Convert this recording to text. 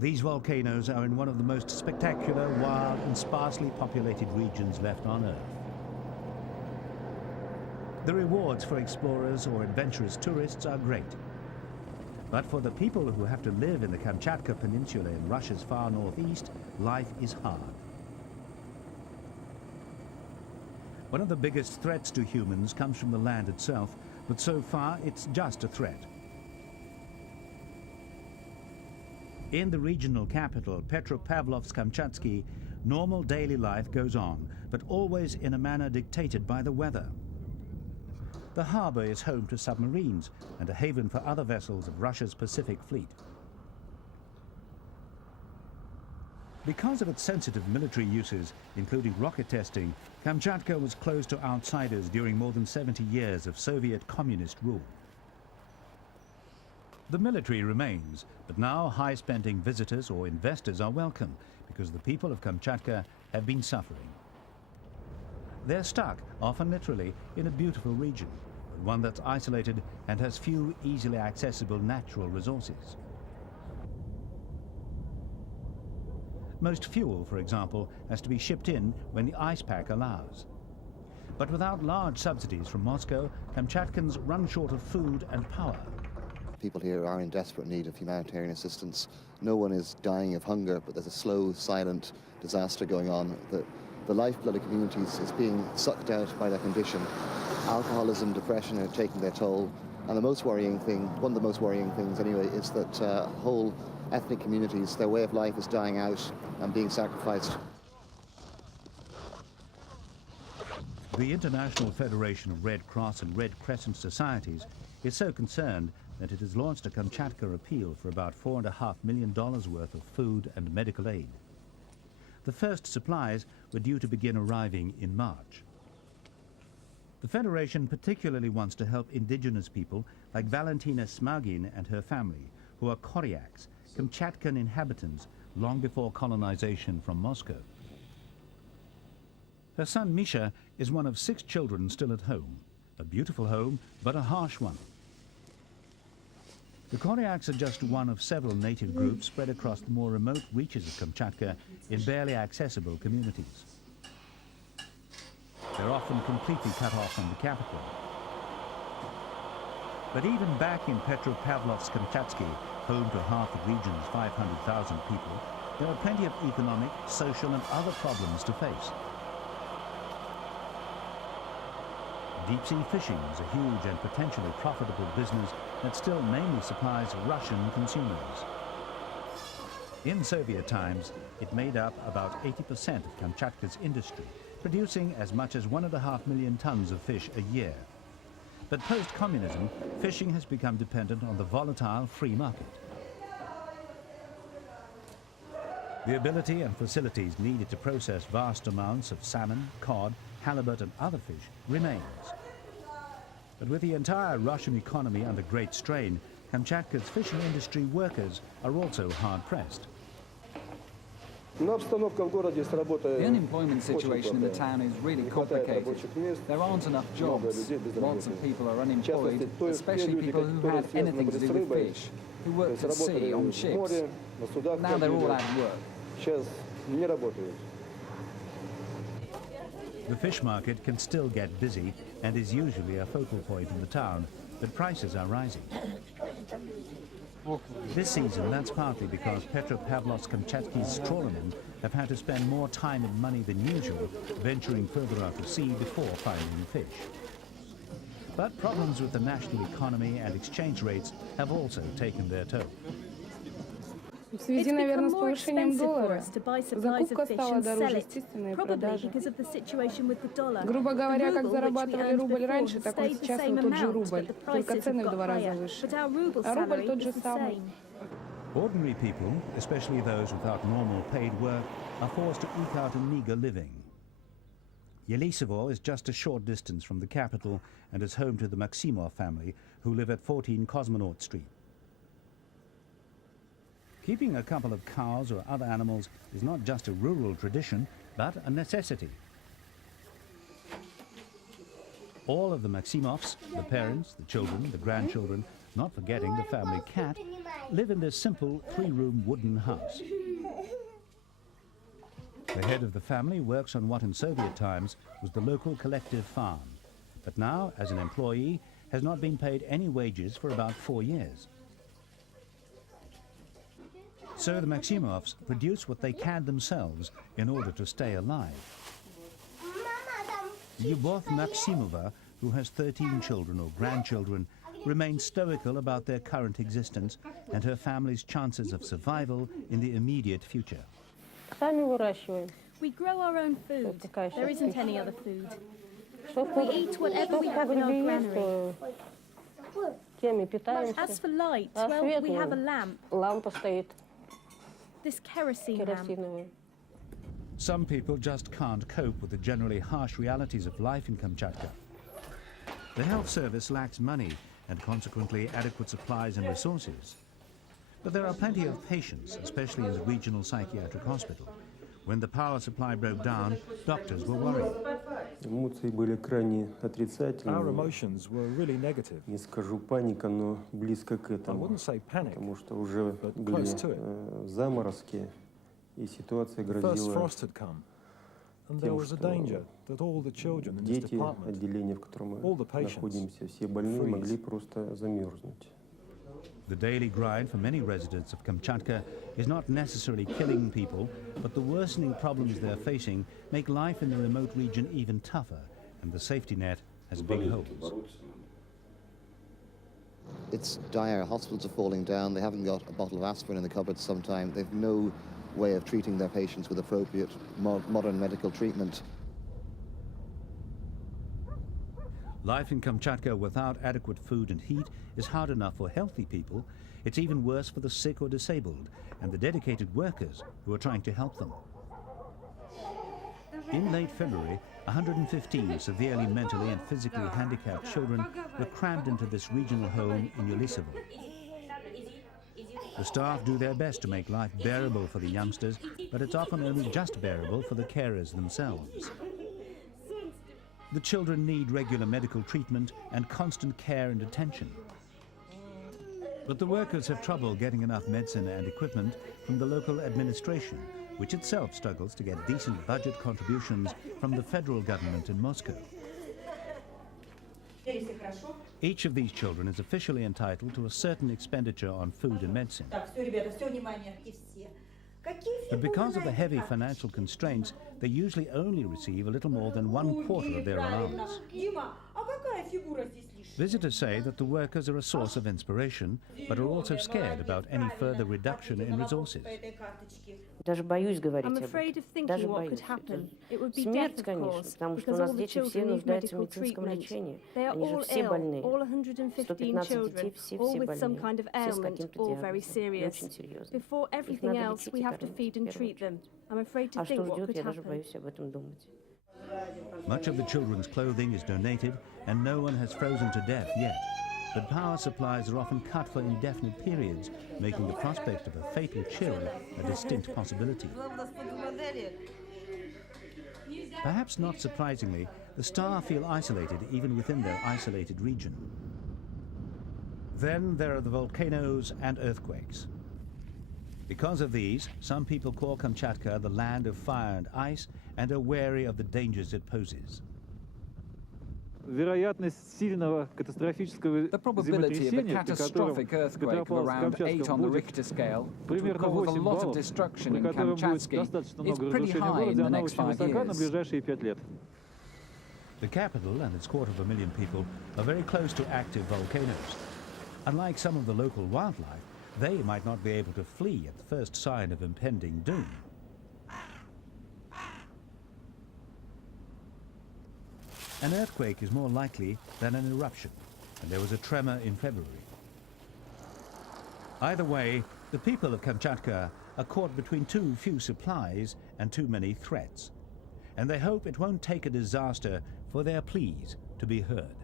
These volcanoes are in one of the most spectacular, wild and sparsely populated regions left on Earth. The rewards for explorers or adventurous tourists are great. But for the people who have to live in the Kamchatka Peninsula in Russia's far northeast, life is hard. One of the biggest threats to humans comes from the land itself, but so far it's just a threat. In the regional capital, Petropavlosk-Kamchatsky, normal daily life goes on, but always in a manner dictated by the weather. The harbour is home to submarines and a haven for other vessels of Russia's Pacific Fleet. Because of its sensitive military uses, including rocket testing, Kamchatka was closed to outsiders during more than 70 years of Soviet communist rule. The military remains, but now high-spending visitors or investors are welcome because the people of Kamchatka have been suffering. They're stuck, often literally, in a beautiful region, but one that's isolated and has few easily accessible natural resources. Most fuel, for example, has to be shipped in when the ice pack allows. But without large subsidies from Moscow, Kamchatkans run short of food and power. People here are in desperate need of humanitarian assistance. No one is dying of hunger, but there's a slow, silent disaster going on. The lifeblood of communities is being sucked out by their condition. Alcoholism, depression are taking their toll. And the most worrying thing, one of the most worrying things anyway, is that whole ethnic communities, their way of life is dying out and being sacrificed. The International Federation of Red Cross and Red Crescent Societies is so concerned that it has launched a Kamchatka appeal for about $4.5 million worth of food and medical aid. The first supplies were due to begin arriving in March. The Federation particularly wants to help indigenous people like Valentina Smagin and her family, who are Koryaks, Kamchatkan inhabitants long before colonization from Moscow. Her son Misha is one of 6 children still at home. A beautiful home, but a harsh one. The Koryaks are just one of several native groups spread across the more remote reaches of Kamchatka in barely accessible communities. They're often completely cut off from the capital. But even back in Petropavlovsk-Kamchatsky, home to half the region's 500,000 people, there are plenty of economic, social and other problems to face. Deep-sea fishing is a huge and potentially profitable business that still mainly supplies Russian consumers. In Soviet times, it made up about 80% of Kamchatka's industry, producing as much as 1.5 million tons of fish a year. But post-communism, fishing has become dependent on the volatile free market. The ability and facilities needed to process vast amounts of salmon, cod, halibut and other fish remains. But with the entire Russian economy under great strain, Kamchatka's fishing industry workers are also hard-pressed. The unemployment situation in the town is really complicated. There aren't enough jobs. Lots of people are unemployed, especially people who had anything to do with fish, who worked at sea on ships. Now they're all out of work. The fish market can still get busy and is usually a focal point in the town, but prices are rising. This season, that's partly because Petropavlovsk-Kamchatsky's trawlermen have had to spend more time and money than usual venturing further out to sea before finding fish. But problems with the national economy and exchange rates have also taken their toll. В связи, наверное, с повышением доллара закупка стала дороже естественной продажи. Грубо говоря, как зарабатывали рубль раньше, так он сейчас вот тот же рубль, только цены в 2 раза выше. А рубль тот же самый. Ordinary people, especially those without normal paid work, are forced to eke out a meager living. Yelizovo is just a short distance from the capital and is home to the Maksimova family, who live at 14 Cosmonauts Street. Keeping a couple of cows or other animals is not just a rural tradition, but a necessity. All of the Maksimovs, the parents, the children, the grandchildren, not forgetting the family cat, live in this simple 3-room wooden house. The head of the family works on what in Soviet times was the local collective farm, but now, as an employee, has not been paid any wages for about 4 years. So the Maksimovs produce what they can themselves in order to stay alive. Lyubov Maksimova, who has 13 children or grandchildren, remains stoical about their current existence and her family's chances of survival in the immediate future. We grow our own food. There isn't any other food. We eat whatever we have in our granary. As for light, well, we have a lamp. This kerosene lamp. Some people just can't cope with the generally harsh realities of life in Kamchatka. The health service lacks money and consequently adequate supplies and resources. But there are plenty of patients, especially in the regional psychiatric hospital. When the power supply broke down, doctors were worried. Our emotions were really negative. I wouldn't say panic, but close to it. The first frost had come, and there was a danger that all the children in this department, all the patients, freeze. The daily grind for many residents of Kamchatka is not necessarily killing people, but the worsening problems they're facing make life in the remote region even tougher, and the safety net has big holes. It's dire. Hospitals are falling down. They haven't got a bottle of aspirin in the cupboard sometime. They've no way of treating their patients with appropriate modern medical treatment. Life in Kamchatka without adequate food and heat is hard enough for healthy people. It's even worse for the sick or disabled and the dedicated workers who are trying to help them. In late February, 115 severely mentally and physically handicapped children were crammed into this regional home in Yelizovo. The staff do their best to make life bearable for the youngsters, but it's often only just bearable for the carers themselves. The children need regular medical treatment and constant care and attention. But the workers have trouble getting enough medicine and equipment from the local administration, which itself struggles to get decent budget contributions from the federal government in Moscow. Each of these children is officially entitled to a certain expenditure on food and medicine. But because of the heavy financial constraints, they usually only receive a little more than 1/4 of their allowance. Visitors say that the workers are a source of inspiration, but are also scared about any further reduction in resources. I'm afraid of thinking what could happen. It would be death, of course, because all the children need medical treatment. They are all ill, all 115 children, all with some kind of ailment, all very serious. Before everything else, we have to feed and treat them. I'm afraid to think what could happen. Much of the children's clothing is donated, and no one has frozen to death yet. But power supplies are often cut for indefinite periods, making the prospect of a fatal chill a distinct possibility. Perhaps not surprisingly, the staff feel isolated even within their isolated region. Then there are the volcanoes and earthquakes. Because of these, some people call Kamchatka the land of fire and ice and are wary of the dangers it poses. The probability of a catastrophic earthquake of around 8 on the Richter scale, which would cause a lot of destruction in Kamchatsky, is pretty high in the next 5 years. The capital and its 250,000 people are very close to active volcanoes. Unlike some of the local wildlife, they might not be able to flee at the first sign of impending doom. An earthquake is more likely than an eruption, and there was a tremor in February. Either way, the people of Kamchatka are caught between too few supplies and too many threats, and they hope it won't take a disaster for their pleas to be heard.